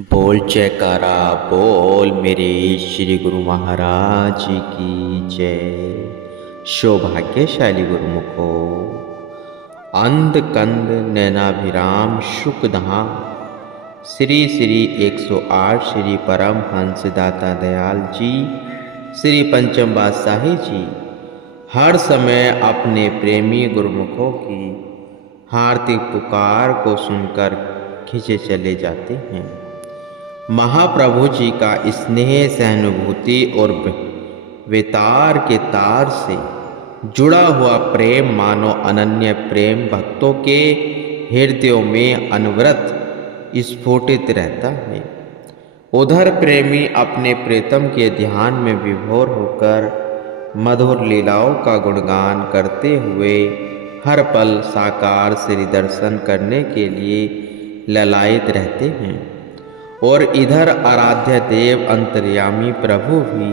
बोल जयकारा बोल मेरे श्री गुरु महाराज की जय। सौभाग्यशाली गुरुमुखो अंध कंद नैनाभिराम शुकधाम श्री श्री 108 श्री परमहंस दाता दयाल जी श्री पंचम बादशाही जी हर समय अपने प्रेमी गुरुमुखों की हार्दिक पुकार को सुनकर खींचे चले जाते हैं। महाप्रभु जी का स्नेह सहानुभूति और वेतार के तार से जुड़ा हुआ प्रेम मानो अनन्य प्रेम भक्तों के हृदयों में अनवरत स्फुटित रहता है। उधर प्रेमी अपने प्रीतम के ध्यान में विभोर होकर मधुर लीलाओं का गुणगान करते हुए हर पल साकार श्री दर्शन करने के लिए ललायित रहते हैं। और इधर आराध्य देव अंतर्यामी प्रभु भी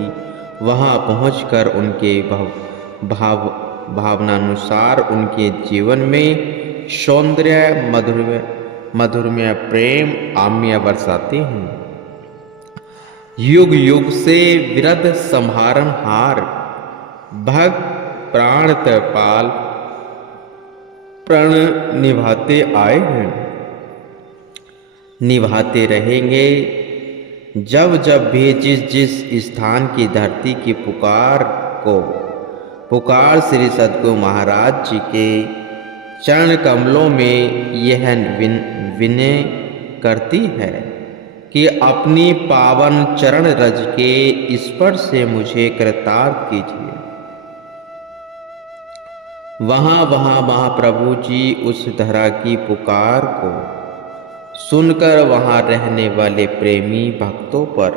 वहां पहुंचकर उनके भावनानुसार उनके जीवन में सौंदर्य मधुरमय प्रेम आम्य बरसाते हैं। युग युग से विरध संहारण हार भक्त प्राण पाल प्रण निभाते आए हैं, निभाते रहेंगे। जब जब भी जिस जिस स्थान की धरती की पुकार श्री सद्गुरु महाराज जी के चरण कमलों में यह विनय करती है कि अपनी पावन चरण रज के स्पर्श से मुझे कृतार्थ कीजिए। वहां वहां महाप्रभु जी उस धरा की पुकार को सुनकर वहां रहने वाले प्रेमी भक्तों पर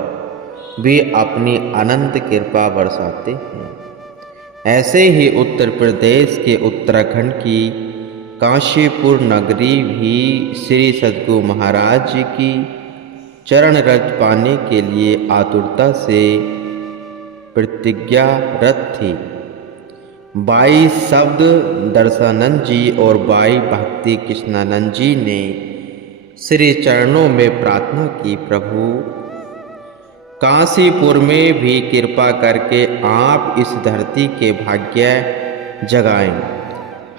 भी अपनी अनंत कृपा बरसाते हैं। ऐसे ही उत्तर प्रदेश के उत्तराखंड की काशीपुर नगरी भी श्री सद्गुरु महाराज जी की चरण रज पाने के लिए आतुरता से प्रतिज्ञारत थी। 22 शब्द दर्शानंद जी और 22 भक्ति कृष्णानंद जी ने श्री चरणों में प्रार्थना की, प्रभु काशीपुर में भी कृपा करके आप इस धरती के भाग्य जगाएं।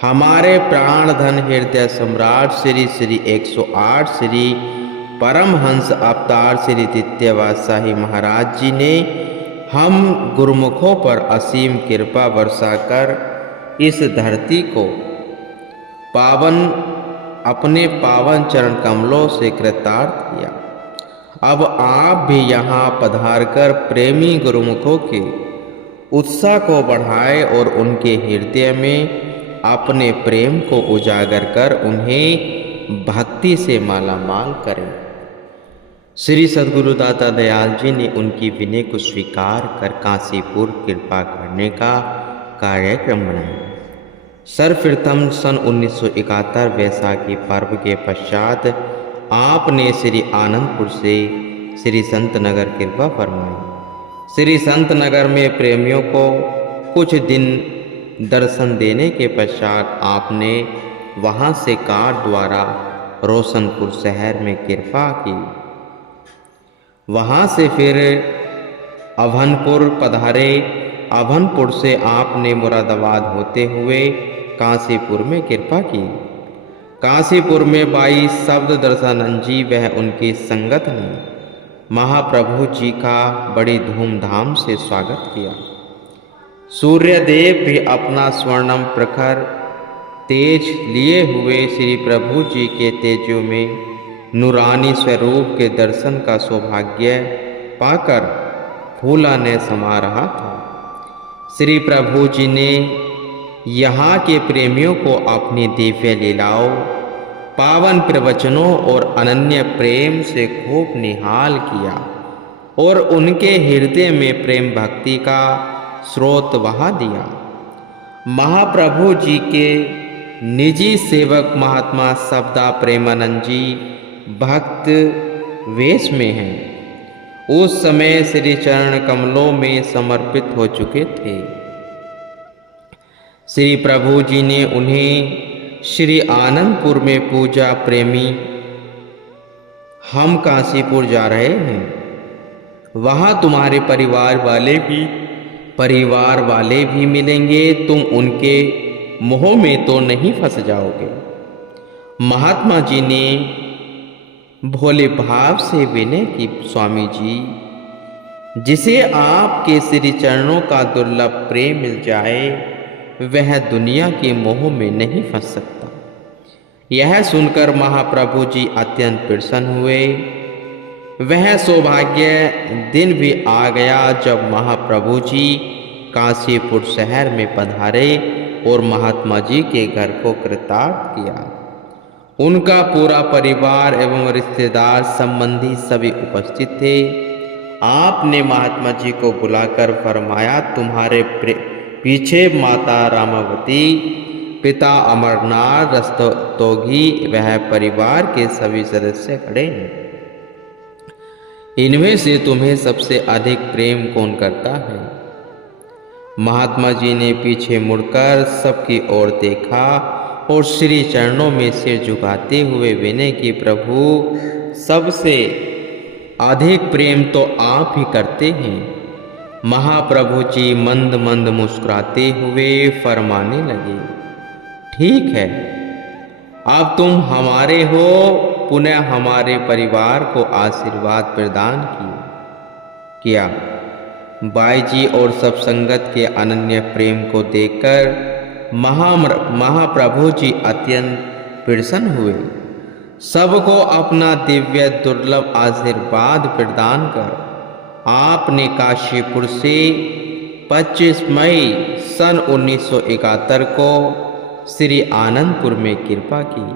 हमारे प्राण धन हृदय सम्राट श्री श्री 108 श्री परमहंस अवतार श्री द्वितीय बादशाही महाराज जी ने हम गुरुमुखों पर असीम कृपा बरसाकर इस धरती को अपने पावन चरण कमलों से कृतार्थ किया। अब आप भी यहाँ पधारकर प्रेमी गुरुमुखों के उत्साह को बढ़ाएं और उनके हृदय में अपने प्रेम को उजागर कर उन्हें भक्ति से मालामाल करें। श्री सद्गुरु दाता दयाल जी ने उनकी विनय को स्वीकार कर काशीपुर कृपा करने का कार्यक्रम बनाया। सर्वप्रथम सन 1971 वैसाखी पर्व के पश्चात आपने श्री आनंदपुर से श्री संत नगर कृपा फरमाई। श्री संत नगर में प्रेमियों को कुछ दिन दर्शन देने के पश्चात आपने वहां से कार द्वारा रोशनपुर शहर में कृपा की। वहां से फिर अभनपुर पधारे। अभनपुर से आपने मुरादाबाद होते हुए काशीपुर में कृपा की। काशीपुर में 22 शब्द दर्शानंद जी वह उनकी संगत ने महाप्रभु जी का बड़ी धूमधाम से स्वागत किया। सूर्यदेव भी अपना स्वर्णम प्रखर तेज लिए हुए श्री प्रभु जी के तेजों में नूरानी स्वरूप के दर्शन का सौभाग्य पाकर फूला ने समा रहा था। श्री प्रभु जी ने यहाँ के प्रेमियों को अपनी दिव्य लीलाओं, पावन प्रवचनों और अनन्य प्रेम से खूब निहाल किया और उनके हृदय में प्रेम भक्ति का स्रोत बहा दिया। महाप्रभु जी के निजी सेवक महात्मा सबदा प्रेमानंद जी भक्त वेश में हैं। उस समय श्री चरण कमलों में समर्पित हो चुके थे। श्री प्रभु जी ने उन्हें श्री आनंदपुर में पूजा प्रेमी हम काशीपुर जा रहे हैं, वहाँ तुम्हारे परिवार वाले भी मिलेंगे, तुम उनके मोह में तो नहीं फंस जाओगे। महात्मा जी ने भोले भाव से विनय की, स्वामी जी, जिसे आपके श्री चरणों का दुर्लभ प्रेम मिल जाए वह दुनिया के मोह में नहीं फंस सकता। यह सुनकर महाप्रभु जी अत्यंत प्रसन्न हुए। वह सौभाग्य दिन भी आ गया जब महाप्रभु जी काशीपुर शहर में पधारे और महात्मा जी के घर को कृतार्थ किया। उनका पूरा परिवार एवं रिश्तेदार संबंधी सभी उपस्थित थे। आपने महात्मा जी को बुलाकर फरमाया, तुम्हारे पीछे माता रामावती, पिता अमरनाथ रस्तोगी वह परिवार के सभी सदस्य खड़े हैं। इनमें से तुम्हें सबसे अधिक प्रेम कौन करता है? महात्मा जी ने पीछे मुड़कर सबकी ओर देखा और श्री चरणों में सिर झुकाते हुए विनय की, प्रभु सबसे अधिक प्रेम तो आप ही करते हैं। महाप्रभु जी मंद मंद मुस्कुराते हुए फरमाने लगे, ठीक है, अब तुम हमारे हो, पुनः हमारे परिवार को आशीर्वाद प्रदान किया। बाई जी और सब संगत के अनन्य प्रेम को देखकर महाप्रभु जी अत्यंत प्रसन्न हुए। सबको अपना दिव्य दुर्लभ आशीर्वाद प्रदान कर आपने काशीपुर से 25 मई सन 1971 को श्री आनंदपुर में कृपा की।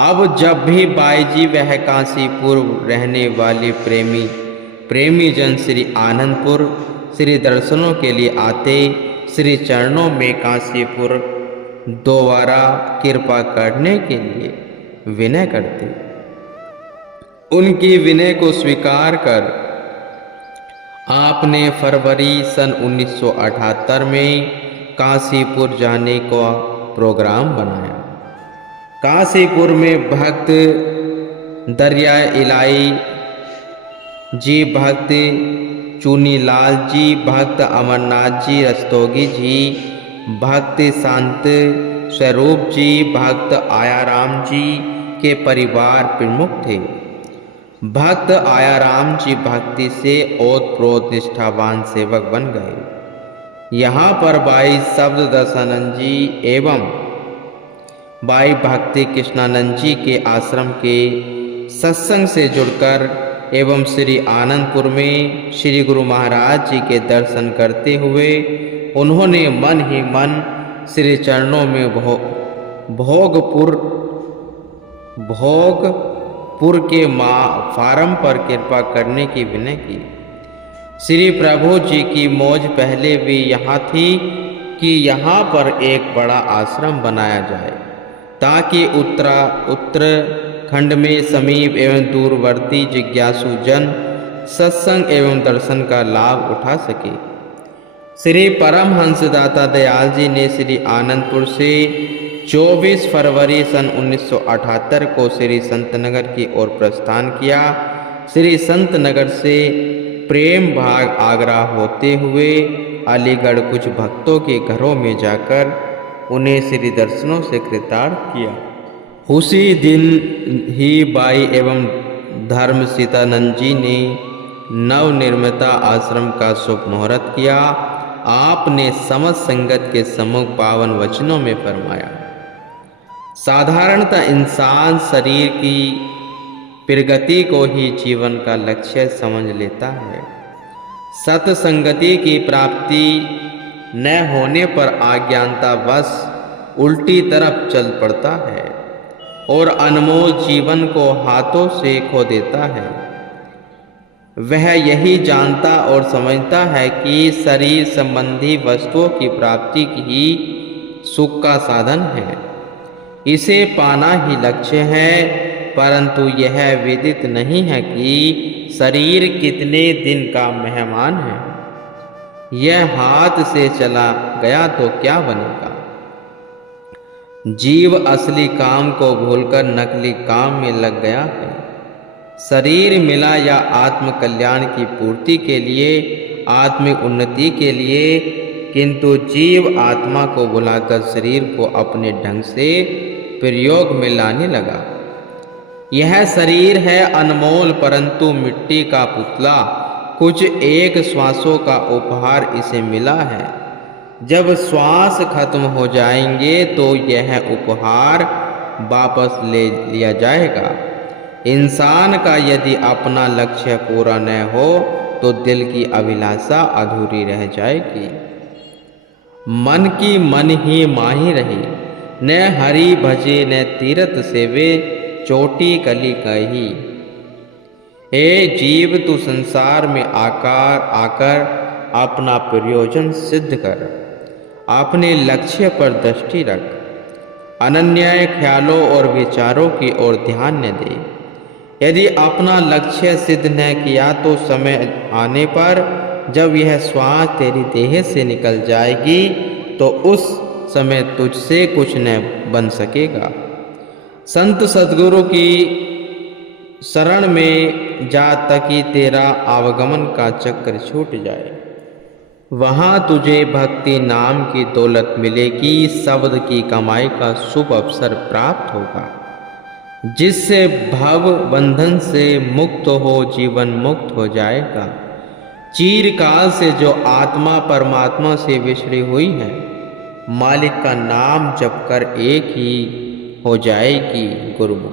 अब जब भी बाई जी वह काशीपुर रहने वाले प्रेमी जन श्री आनंदपुर श्री दर्शनों के लिए आते, श्री चरणों में काशीपुर दोबारा कृपा करने के लिए विनय करते। उनकी विनय को स्वीकार कर आपने फरवरी सन 1978 में काशीपुर जाने का प्रोग्राम बनाया। काशीपुर में भक्त दरिया इलाई जी, भक्त चुनीलाल जी, भक्त अमरनाथ जी रस्तोगी जी, भक्त शांत स्वरूप जी, भक्त आयाराम जी के परिवार प्रमुख थे। भक्त आयाराम जी भक्ति से ओतप्रोत निष्ठावान सेवक बन गए। यहाँ पर भाई शब्द दशानंद जी एवं भाई भक्ति कृष्णानंद जी के आश्रम के सत्संग से जुड़कर एवं श्री आनंदपुर में श्री गुरु महाराज जी के दर्शन करते हुए उन्होंने मन ही मन श्री चरणों में भोगपुर के फारम पर कृपा करने की विनय की। श्री प्रभु जी की मौज पहले भी यहाँ थी कि यहाँ पर एक बड़ा आश्रम बनाया जाए ताकि उत्तराखंड में समीप एवं दूरवर्ती जिज्ञासु जन सत्संग एवं दर्शन का लाभ उठा सके। श्री परमहंस दाता दयाल जी ने श्री आनंदपुर से 24 फरवरी सन 1978 को श्री संतनगर की ओर प्रस्थान किया। श्री संतनगर से प्रेम भाग आगरा होते हुए अलीगढ़ कुछ भक्तों के घरों में जाकर उन्हें श्री दर्शनों से कृतार्थ किया। उसी दिन ही बाई एवं धर्म सीतानंद जी ने नवनिर्मिता आश्रम का शुभ मुहूर्त किया। आपने समस्त संगत के सम्मुख पावन वचनों में फरमाया, साधारणतः इंसान शरीर की प्रगति को ही जीवन का लक्ष्य समझ लेता है। सत्संगति की प्राप्ति न होने पर अज्ञानतावश उल्टी तरफ चल पड़ता है और अनमोल जीवन को हाथों से खो देता है। वह यही जानता और समझता है कि शरीर संबंधी वस्तुओं की प्राप्ति ही सुख का साधन है, इसे पाना ही लक्ष्य है, परंतु यह विदित नहीं है कि शरीर कितने दिन का मेहमान है। यह हाथ से चला गया तो क्या बनेगा। जीव असली काम को भूलकर नकली काम में लग गया है। शरीर मिला या आत्म कल्याण की पूर्ति के लिए, आत्मिक उन्नति के लिए, किंतु जीव आत्मा को बुलाकर शरीर को अपने ढंग से प्रयोग में लाने लगा। यह शरीर है अनमोल परंतु मिट्टी का पुतला, कुछ एक श्वासों का उपहार इसे मिला है। जब श्वास खत्म हो जाएंगे तो यह उपहार वापस ले लिया जाएगा। इंसान का यदि अपना लक्ष्य पूरा न हो तो दिल की अभिलाषा अधूरी रह जाएगी। मन की मन ही माही रही, न हरि भजे न तीरथ सेवे, चोटी कली कही। हे जीव, तू संसार में आकर अपना प्रयोजन सिद्ध कर, अपने लक्ष्य पर दृष्टि रख, अनन्य ख्यालों और विचारों की ओर ध्यान न दे। यदि अपना लक्ष्य सिद्ध न किया तो समय आने पर जब यह श्वास तेरी देह से निकल जाएगी तो उस समय तुझसे कुछ न बन सकेगा। संत सद्गुरु की शरण में जा तकी तेरा आवागमन का चक्र छूट जाए। वहाँ तुझे भक्ति नाम की दौलत मिलेगी, शब्द की कमाई का शुभ अवसर प्राप्त होगा, जिससे भव बंधन से मुक्त हो जीवन मुक्त हो जाएगा। चिरकाल से जो आत्मा परमात्मा से विछड़ी हुई है, मालिक का नाम जप कर एक ही हो जाएगी गुरुमुख।